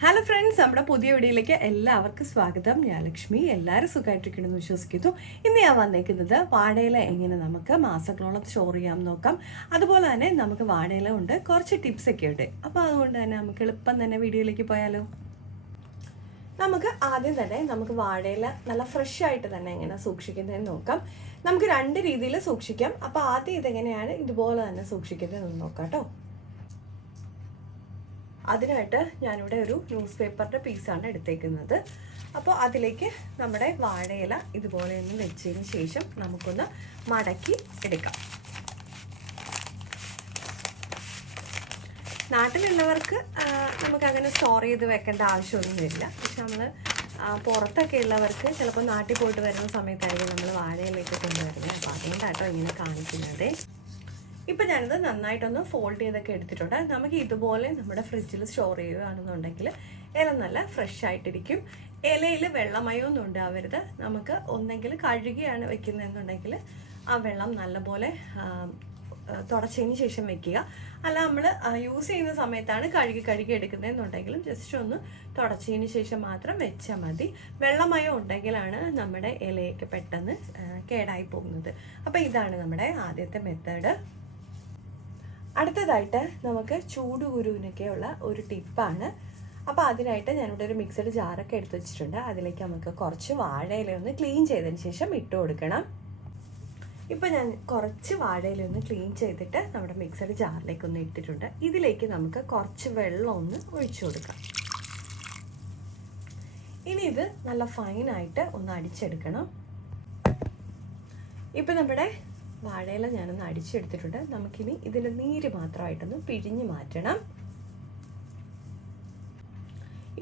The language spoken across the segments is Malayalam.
ഹലോ ഫ്രണ്ട്സ്, നമ്മുടെ പുതിയ വീഡിയോയിലേക്ക് എല്ലാവർക്കും സ്വാഗതം. ഞാൻ ലക്ഷ്മി. എല്ലാവരും സുഖമായിട്ടിരിക്കണമെന്ന് വിശ്വസിക്കുന്നു. ഇന്ന് ഞാൻ വന്നേക്കുന്നത് വാഴയില എങ്ങനെ നമുക്ക് മാസങ്ങളോളം സ്റ്റോർ ചെയ്യാം നോക്കാം. അതുപോലെ തന്നെ നമുക്ക് വാഴയില കൊണ്ട് കുറച്ച് ടിപ്സ് ഒക്കെ ഉണ്ട്. അപ്പോൾ അതുകൊണ്ട് തന്നെ നമുക്ക് എളുപ്പം തന്നെ വീഡിയോയിലേക്ക് പോയാലോ. നമുക്ക് ആദ്യം തന്നെ നമുക്ക് വാഴയില നല്ല ഫ്രഷ് ആയിട്ട് തന്നെ എങ്ങനെ സൂക്ഷിക്കുന്നതെന്ന് നോക്കാം. നമുക്ക് രണ്ട് രീതിയിൽ സൂക്ഷിക്കാം. അപ്പോൾ ആദ്യം ഇതെങ്ങനെയാണ് ഇതുപോലെ തന്നെ സൂക്ഷിക്കുന്നതെന്ന് നോക്കാം കേട്ടോ. അതിനായിട്ട് ഞാനിവിടെ ഒരു ന്യൂസ് പേപ്പറിൻ്റെ പീസാണ് എടുത്തേക്കുന്നത്. അപ്പോൾ അതിലേക്ക് നമ്മുടെ വാഴയില ഇതുപോലെ ഒന്ന് വെച്ചതിന് ശേഷം നമുക്കൊന്ന് മടക്കി എടുക്കാം. നാട്ടിലുള്ളവർക്ക് നമുക്കങ്ങനെ സ്റ്റോർ ചെയ്ത് വെക്കേണ്ട ആവശ്യമൊന്നുമില്ല. പക്ഷെ നമ്മൾ പുറത്തൊക്കെ ഉള്ളവർക്ക് ചിലപ്പോൾ നാട്ടിൽ പോയിട്ട് വരുന്ന സമയത്തായിരിക്കും നമ്മൾ വാഴയിലേക്ക് കൊണ്ടുവരുന്നത്. അപ്പോൾ അതുകൊണ്ടാട്ടോ ഇങ്ങനെ കാണിക്കുന്നത്. ഇപ്പം ഞാനിത് നന്നായിട്ടൊന്ന് ഫോൾഡ് ചെയ്തൊക്കെ എടുത്തിട്ടുണ്ട്. നമുക്ക് ഇതുപോലെ നമ്മുടെ ഫ്രിഡ്ജിൽ സ്റ്റോർ ചെയ്യുകയാണെന്നുണ്ടെങ്കിൽ ഇല നല്ല ഫ്രഷ് ആയിട്ടിരിക്കും. ഇലയിൽ വെള്ളമയമൊന്നും ഉണ്ടാവരുത്. നമുക്ക് ഒന്നെങ്കിൽ കഴുകിയാണ് വെക്കുന്നതെന്നുണ്ടെങ്കിൽ ആ വെള്ളം നല്ലപോലെ തുടച്ചതിന് ശേഷം വെക്കുക. അല്ല നമ്മൾ യൂസ് ചെയ്യുന്ന സമയത്താണ് കഴുകി എടുക്കുന്നതെന്നുണ്ടെങ്കിലും ജസ്റ്റ് ഒന്ന് തുടച്ചതിന് ശേഷം മാത്രം വെച്ചാൽ മതി. വെള്ളമയം ഉണ്ടെങ്കിലാണ് നമ്മുടെ ഇലയൊക്കെ പെട്ടെന്ന് കേടായി പോകുന്നത്. അപ്പോൾ ഇതാണ് നമ്മുടെ ആദ്യത്തെ മെത്തേഡ്. അടുത്തതായിട്ട് നമുക്ക് ചൂടുകുരുവിനൊക്കെയുള്ള ഒരു ടിപ്പാണ്. അപ്പോൾ അതിനായിട്ട് ഞാനിവിടെ ഒരു മിക്സഡ് ജാറൊക്കെ എടുത്ത് വെച്ചിട്ടുണ്ട്. അതിലേക്ക് നമുക്ക് കുറച്ച് വാഴയില ഒന്ന് ക്ലീൻ ചെയ്തതിന് ശേഷം ഇട്ട് കൊടുക്കണം. ഇപ്പോൾ ഞാൻ കുറച്ച് വാഴയില ഒന്ന് ക്ലീൻ ചെയ്തിട്ട് നമ്മുടെ മിക്സഡ് ജാറിലേക്ക് ഒന്ന് ഇട്ടിട്ടുണ്ട്. ഇതിലേക്ക് നമുക്ക് കുറച്ച് വെള്ളം ഒന്ന് ഒഴിച്ചു കൊടുക്കാം. ഇനി ഇത് നല്ല ഫൈനായിട്ട് ഒന്ന് അടിച്ചെടുക്കണം. ഇപ്പോൾ നമ്മുടെ വാഴയില ഞാനൊന്ന് അടിച്ചെടുത്തിട്ടുണ്ട്. നമുക്കിനി ഇതിൻ്റെ നീര് മാത്രമായിട്ടൊന്ന് പിഴിഞ്ഞ് മാറ്റണം.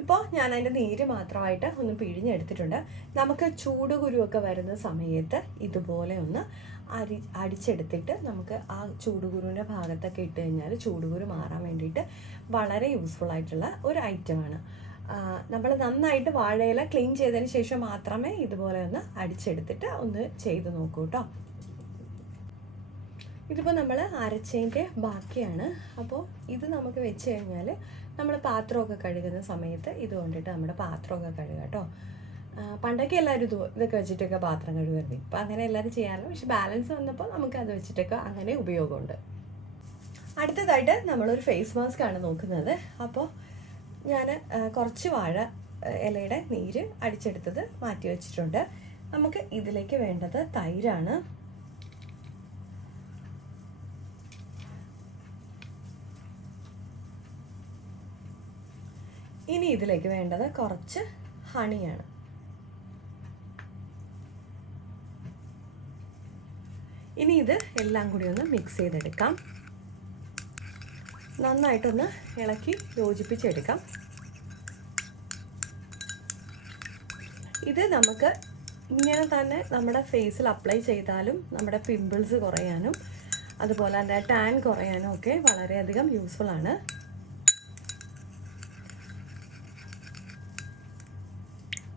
ഇപ്പോൾ ഞാൻ അതിൻ്റെ നീര് മാത്രമായിട്ട് ഒന്ന് പിഴിഞ്ഞെടുത്തിട്ടുണ്ട്. നമുക്ക് ചൂടുകുരുവൊക്കെ വരുന്ന സമയത്ത് ഇതുപോലെ ഒന്ന് അടിച്ചെടുത്തിട്ട് നമുക്ക് ആ ചൂടുകുരുവിൻ്റെ ഭാഗത്തൊക്കെ ഇട്ട് കഴിഞ്ഞാൽ ചൂടുകുരു മാറാൻ വേണ്ടിയിട്ട് വളരെ യൂസ്ഫുൾ ആയിട്ടുള്ള ഒരു ഐറ്റമാണ്. നമ്മൾ നന്നായിട്ട് വാഴയില ക്ലീൻ ചെയ്തതിന് ശേഷം മാത്രമേ ഇതുപോലെ ഒന്ന് അടിച്ചെടുത്തിട്ട് ഒന്ന് ചെയ്ത് നോക്കൂ കേട്ടോ. ഇതിപ്പോൾ നമ്മൾ അരച്ചതിൻ്റെ ബാക്കിയാണ്. അപ്പോൾ ഇത് നമുക്ക് വെച്ച് കഴിഞ്ഞാൽ നമ്മൾ പാത്രമൊക്കെ കഴുകുന്ന സമയത്ത് ഇത് കൊണ്ടിട്ട് നമ്മുടെ പാത്രമൊക്കെ കഴുകുക കേട്ടോ. പണ്ടൊക്കെ എല്ലാവരും ഇതൊക്കെ വെച്ചിട്ടൊക്കെ പാത്രം കഴുകുമായിരുന്നു. ഇപ്പം അങ്ങനെ എല്ലാവരും ചെയ്യാറില്ല. പക്ഷെ ബാലൻസ് വന്നപ്പോൾ നമുക്ക് അത് വെച്ചിട്ടൊക്കെ അങ്ങനെ ഉപയോഗമുണ്ട്. അടുത്തതായിട്ട് നമ്മളൊരു ഫേസ് മാസ്ക് ആണ് നോക്കുന്നത്. അപ്പോൾ ഞാൻ കുറച്ച് വാഴ ഇലയുടെ നീര് അടിച്ചെടുത്തത് മാറ്റി വെച്ചിട്ടുണ്ട്. നമുക്ക് ഇതിലേക്ക് വേണ്ടത് തൈരാണ്. ഇനി ഇതിലേക്ക് വേണ്ടത് കുറച്ച് ഹണിയാണ്. ഇനി ഇത് എല്ലാം കൂടി ഒന്ന് മിക്സ് ചെയ്തെടുക്കാം. നന്നായിട്ടൊന്ന് ഇളക്കി യോജിപ്പിച്ചെടുക്കാം. ഇത് നമുക്ക് ഇങ്ങനെ തന്നെ നമ്മുടെ ഫേസിൽ അപ്ലൈ ചെയ്താലും നമ്മുടെ പിമ്പിൾസ് കുറയാനും അതുപോലെ തന്നെ ടാൻ കുറയാനും ഒക്കെ വളരെയധികം യൂസ്ഫുൾ ആണ്.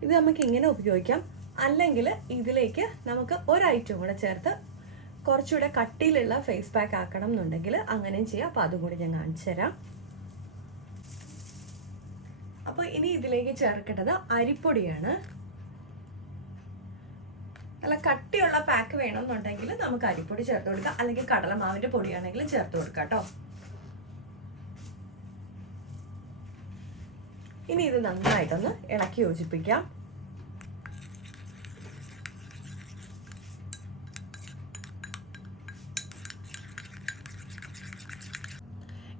ഇത് നമുക്ക് ഇങ്ങനെ ഉപയോഗിക്കാം. അല്ലെങ്കിൽ ഇതിലേക്ക് നമുക്ക് ഒരു ഐറ്റം കൂടെ ചേർത്ത് കുറച്ചുകൂടെ കട്ടിയിലുള്ള ഫേസ് പാക്ക് ആക്കണം എന്നുണ്ടെങ്കിൽ അങ്ങനെയും ചെയ്യാം. അപ്പോൾ അതും കൂടി ഞാൻ കാണിച്ചു തരാം. അപ്പോൾ ഇനി ഇതിലേക്ക് ചേർക്കേണ്ടത് അരിപ്പൊടിയാണ്. നല്ല കട്ടിയുള്ള പാക്ക് വേണമെന്നുണ്ടെങ്കിൽ നമുക്ക് അരിപ്പൊടി ചേർത്ത് കൊടുക്കാം. അല്ലെങ്കിൽ കടലമാവിൻ്റെ പൊടിയാണെങ്കിൽ ചേർത്ത് കൊടുക്കാം കേട്ടോ. ഇനി ഇത് നന്നായിട്ടൊന്ന് ഇളക്കി യോജിപ്പിക്കാം.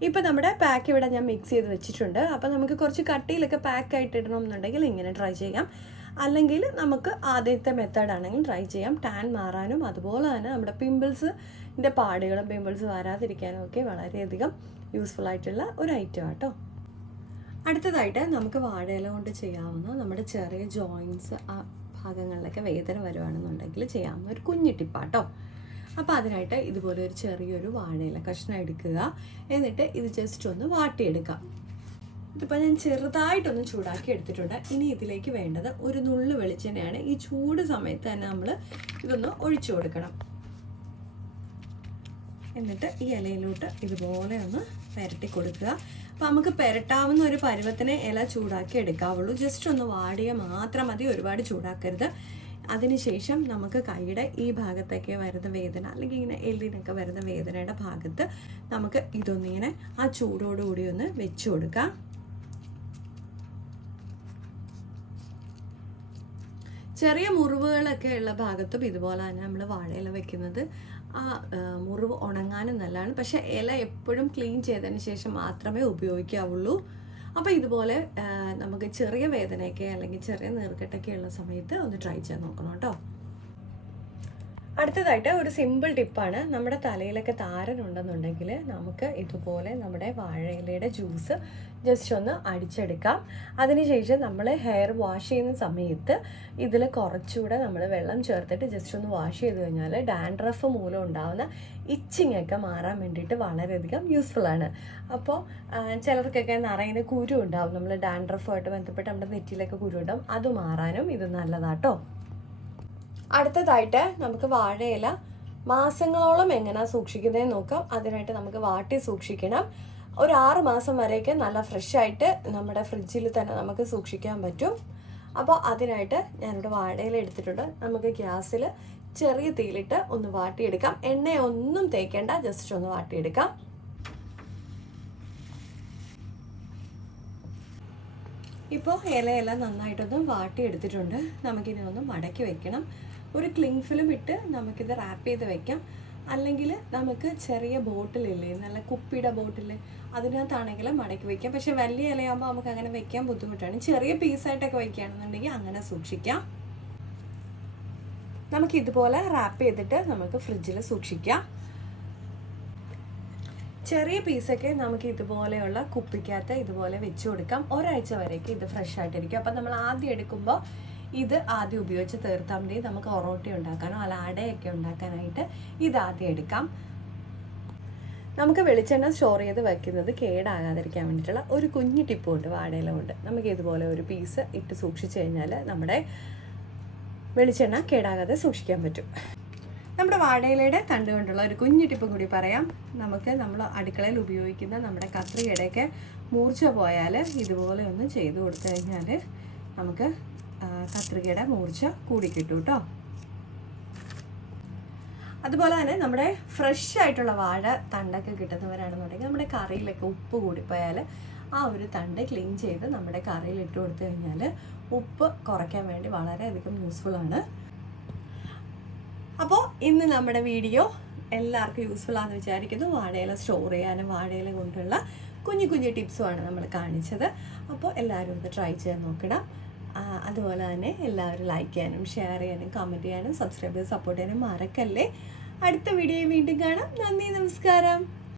ഇപ്പോൾ നമ്മുടെ പാക്ക് ഇവിടെ ഞാൻ മിക്സ് ചെയ്ത് വെച്ചിട്ടുണ്ട്. അപ്പോൾ നമുക്ക് കുറച്ച് കട്ടിയിലൊക്കെ പാക്കായിട്ട് ഇടണം എന്നുണ്ടെങ്കിൽ ഇങ്ങനെ ട്രൈ ചെയ്യാം. അല്ലെങ്കിൽ നമുക്ക് ആദ്യത്തെ മെത്തേഡാണെങ്കിൽ ട്രൈ ചെയ്യാം. ടാൻ മാറാനും അതുപോലെ തന്നെ നമ്മുടെ പിമ്പിൾസിൻ്റെ പാടുകളും പിമ്പിൾസ് വരാതിരിക്കാനും ഒക്കെ വളരെയധികം യൂസ്ഫുൾ ആയിട്ടുള്ള ഒരു ഐറ്റം ആട്ടോ. അടുത്തതായിട്ട് നമുക്ക് വാഴയില കൊണ്ട് ചെയ്യാവുന്ന നമ്മുടെ ചെറിയ ജോയിൻറ്റ്സ് ആ ഭാഗങ്ങളിലൊക്കെ വേദന വരുവാണെന്നുണ്ടെങ്കിൽ ചെയ്യാവുന്ന ഒരു കുഞ്ഞു ടിപ്പാട്ടോ. അപ്പോൾ അതിനായിട്ട് ഇതുപോലെ ഒരു ചെറിയൊരു വാഴയില കഷ്ണം എടുക്കുക. എന്നിട്ട് ഇത് ജസ്റ്റ് ഒന്ന് വാട്ടിയെടുക്കാം. ഇതിപ്പോൾ ഞാൻ ചെറുതായിട്ടൊന്ന് ചൂടാക്കി എടുത്തിട്ടുണ്ട്. ഇനി ഇതിലേക്ക് വേണ്ടത് ഒരു നുള്ളു വെളിച്ചെണ്ണയാണ്. ഈ ചൂട് സമയത്ത് തന്നെ നമ്മൾ ഇതൊന്ന് ഒഴിച്ചു കൊടുക്കണം. എന്നിട്ട് ഈ ഇലയിലോട്ട് ഇതുപോലെ ഒന്ന് പുരട്ടി കൊടുക്കുക. അപ്പോൾ നമുക്ക് പുരട്ടാവുന്ന ഒരു പരുവത്തിന് ഇല ചൂടാക്കി എടുക്കാവുള്ളൂ. ജസ്റ്റ് ഒന്ന് വാടിയാൽ മാത്രം മതി, ഒരുപാട് ചൂടാക്കരുത്. അതിനുശേഷം നമുക്ക് കൈയുടെ ഈ ഭാഗത്തൊക്കെ വരുന്ന വേദന, അല്ലെങ്കിൽ ഇങ്ങനെ എല്ലിനൊക്കെ വരുന്ന വേദനയുടെ ഭാഗത്ത് നമുക്ക് ഇതൊന്നിങ്ങനെ ആ ചൂടോടുകൂടി ഒന്ന് വെച്ച് കൊടുക്കാം. ചെറിയ മുറിവുകളൊക്കെ ഉള്ള ഭാഗത്തും ഇതുപോലെ തന്നെ നമ്മൾ വാഴയില വെക്കുന്നത് ആ മുറിവ് ഉണങ്ങാനും നല്ലതാണ്. പക്ഷേ ഇല എപ്പോഴും ക്ലീൻ ചെയ്തതിന് ശേഷം മാത്രമേ ഉപയോഗിക്കാവുള്ളൂ. അപ്പോൾ ഇതുപോലെ നമുക്ക് ചെറിയ വേദനയൊക്കെ അല്ലെങ്കിൽ ചെറിയ നീർക്കെട്ടൊക്കെ ഉള്ള സമയത്ത് ഒന്ന് ട്രൈ ചെയ്ത് നോക്കണം കേട്ടോ. അടുത്തതായിട്ട് ഒരു സിമ്പിൾ ടിപ്പാണ്. നമ്മുടെ തലയിലൊക്കെ താരനുണ്ടെന്നുണ്ടെങ്കിൽ നമുക്ക് ഇതുപോലെ നമ്മുടെ വാഴയിലയുടെ ജ്യൂസ് ജസ്റ്റ് ഒന്ന് അടിച്ചെടുക്കാം. അതിനുശേഷം നമ്മൾ ഹെയർ വാഷ് ചെയ്യുന്ന സമയത്ത് ഇതിൽ കുറച്ചുകൂടെ നമ്മൾ വെള്ളം ചേർത്തിട്ട് ജസ്റ്റ് ഒന്ന് വാഷ് ചെയ്ത് കഴിഞ്ഞാൽ ഡാൻഡ്രഫ് മൂലം ഉണ്ടാകുന്ന ഇച്ചിങ് ഒക്കെ മാറാൻ വേണ്ടിയിട്ട് വളരെയധികം യൂസ്ഫുള്ളാണ്. അപ്പോൾ ചിലർക്കൊക്കെ നിറയുന്ന കുരു ഉണ്ടാവും, നമ്മൾ ഡാൻഡ്രഫുമായിട്ട് ബന്ധപ്പെട്ട് നമ്മുടെ നെറ്റിയിലൊക്കെ കുരു ഉണ്ടാവും, അത് മാറാനും ഇത് നല്ലതാട്ടോ. അടുത്തതായിട്ട് നമുക്ക് വാഴയില മാസങ്ങളോളം എങ്ങനെയാണ് സൂക്ഷിക്കുന്നതെന്ന് നോക്കാം. അതിനായിട്ട് നമുക്ക് വാട്ടി സൂക്ഷിക്കണം. ഒരു 6 മാസം വരെയൊക്കെ നല്ല ഫ്രഷായിട്ട് നമ്മുടെ ഫ്രിഡ്ജിൽ തന്നെ നമുക്ക് സൂക്ഷിക്കാൻ പറ്റും. അപ്പോൾ അതിനായിട്ട് ഞാനിവിടെ വാഴയില എടുത്തിട്ടുണ്ട്. നമുക്ക് ഗ്യാസിൽ ചെറിയ തീയിലിട്ട് ഒന്ന് വാട്ടിയെടുക്കാം. എണ്ണയൊന്നും തേക്കേണ്ട, ജസ്റ്റ് ഒന്ന് വാട്ടിയെടുക്കാം. ഇപ്പോൾ ഇലയെല്ലാം നന്നായിട്ടൊന്ന് വാട്ടിയെടുത്തിട്ടുണ്ട്. നമുക്കിനി ഒന്ന് മടക്കി വെക്കണം. ഒരു ക്ലിങ് ഫിലിം ഇട്ട് നമുക്കിത് റാപ്പ് ചെയ്ത് വെക്കാം. അല്ലെങ്കിൽ നമുക്ക് ചെറിയ ബോട്ടിലില്ലേ, നല്ല കുപ്പിയുടെ ബോട്ടിൽ, അതിനകത്താണെങ്കിലും മടക്കി വയ്ക്കാം. പക്ഷേ വലിയ ഇലയാകുമ്പോൾ നമുക്ക് അങ്ങനെ വെക്കാൻ ബുദ്ധിമുട്ടാണ്. ചെറിയ പീസായിട്ടൊക്കെ വയ്ക്കുകയാണെന്നുണ്ടെങ്കിൽ അങ്ങനെ സൂക്ഷിക്കാം. നമുക്കിതുപോലെ റാപ്പ് ചെയ്തിട്ട് നമുക്ക് ഫ്രിഡ്ജിൽ സൂക്ഷിക്കാം. ചെറിയ പീസൊക്കെ നമുക്ക് ഇതുപോലെയുള്ള കുപ്പിക്കകത്ത് ഇതുപോലെ വെച്ച് കൊടുക്കാം. ഒരാഴ്ച വരേക്ക് ഇത് ഫ്രഷ് ആയിട്ടിരിക്കും. അപ്പം നമ്മൾ ആദ്യം എടുക്കുമ്പോൾ ഇത് ആദ്യം ഉപയോഗിച്ച് തീർത്താൽ മതി. നമുക്ക് ഒറോട്ടി ഉണ്ടാക്കാനോ അല്ല അടയൊക്കെ ഉണ്ടാക്കാനായിട്ട് ഇതാദ്യം എടുക്കാം. നമുക്ക് വെളിച്ചെണ്ണ സ്റ്റോർ ചെയ്ത് വയ്ക്കുന്നത് കേടാകാതിരിക്കാൻ വേണ്ടിയിട്ടുള്ള ഒരു കുഞ്ഞു ടിപ്പുണ്ട് വാഴയില കൊണ്ട്. നമുക്ക് ഇതുപോലെ ഒരു പീസ് ഇട്ട് സൂക്ഷിച്ച് കഴിഞ്ഞാൽ നമ്മുടെ വെളിച്ചെണ്ണ കേടാകാതെ സൂക്ഷിക്കാൻ പറ്റും. നമ്മുടെ വാഴയിലയുടെ തണ്ട് കൊണ്ടുള്ള ഒരു കുഞ്ഞു ടിപ്പ് കൂടി പറയാം. നമുക്ക് നമ്മൾ അടുക്കളയിൽ ഉപയോഗിക്കുന്ന നമ്മുടെ കത്രികയുടെയൊക്കെ മൂർച്ച പോയാൽ ഇതുപോലെ ഒന്ന് ചെയ്ത് കൊടുത്തു കഴിഞ്ഞാൽ നമുക്ക് കത്രികയുടെ മൂർച്ച കൂടിക്കിട്ടും കേട്ടോ. അതുപോലെ തന്നെ നമ്മുടെ ഫ്രഷ് ആയിട്ടുള്ള വാഴ തണ്ടൊക്കെ കിട്ടുന്നവരാണെന്നുണ്ടെങ്കിൽ നമ്മുടെ കറിയിലൊക്കെ ഉപ്പ് കൂടിപ്പോയാൽ ആ ഒരു തണ്ട് ക്ലീൻ ചെയ്ത് നമ്മുടെ കറിയിൽ ഇട്ട് കൊടുത്തു കഴിഞ്ഞാൽ ഉപ്പ് കുറയ്ക്കാൻ വേണ്ടി വളരെയധികം യൂസ്ഫുള്ളാണ്. അപ്പോൾ ഇന്ന് നമ്മുടെ വീഡിയോ എല്ലാവർക്കും യൂസ്ഫുള്ളാണെന്ന് വിചാരിക്കുന്നു. വാഴയില സ്റ്റോർ ചെയ്യാനും വാഴയില കൊണ്ടുള്ള കുഞ്ഞു കുഞ്ഞു ടിപ്സുമാണ് നമ്മൾ കാണിച്ചത്. അപ്പോൾ എല്ലാവരും ഒന്ന് ട്രൈ ചെയ്യാൻ നോക്കണം. അതുപോലെ തന്നെ എല്ലാവരും ലൈക്ക് ചെയ്യാനും ഷെയർ ചെയ്യാനും കമൻറ്റ് ചെയ്യാനും സബ്സ്ക്രൈബ് ചെയ്ത് സപ്പോർട്ട് ചെയ്യാനും മറക്കല്ലേ. അടുത്ത വീഡിയോയിൽ വീണ്ടും കാണാം. നന്ദി, നമസ്കാരം.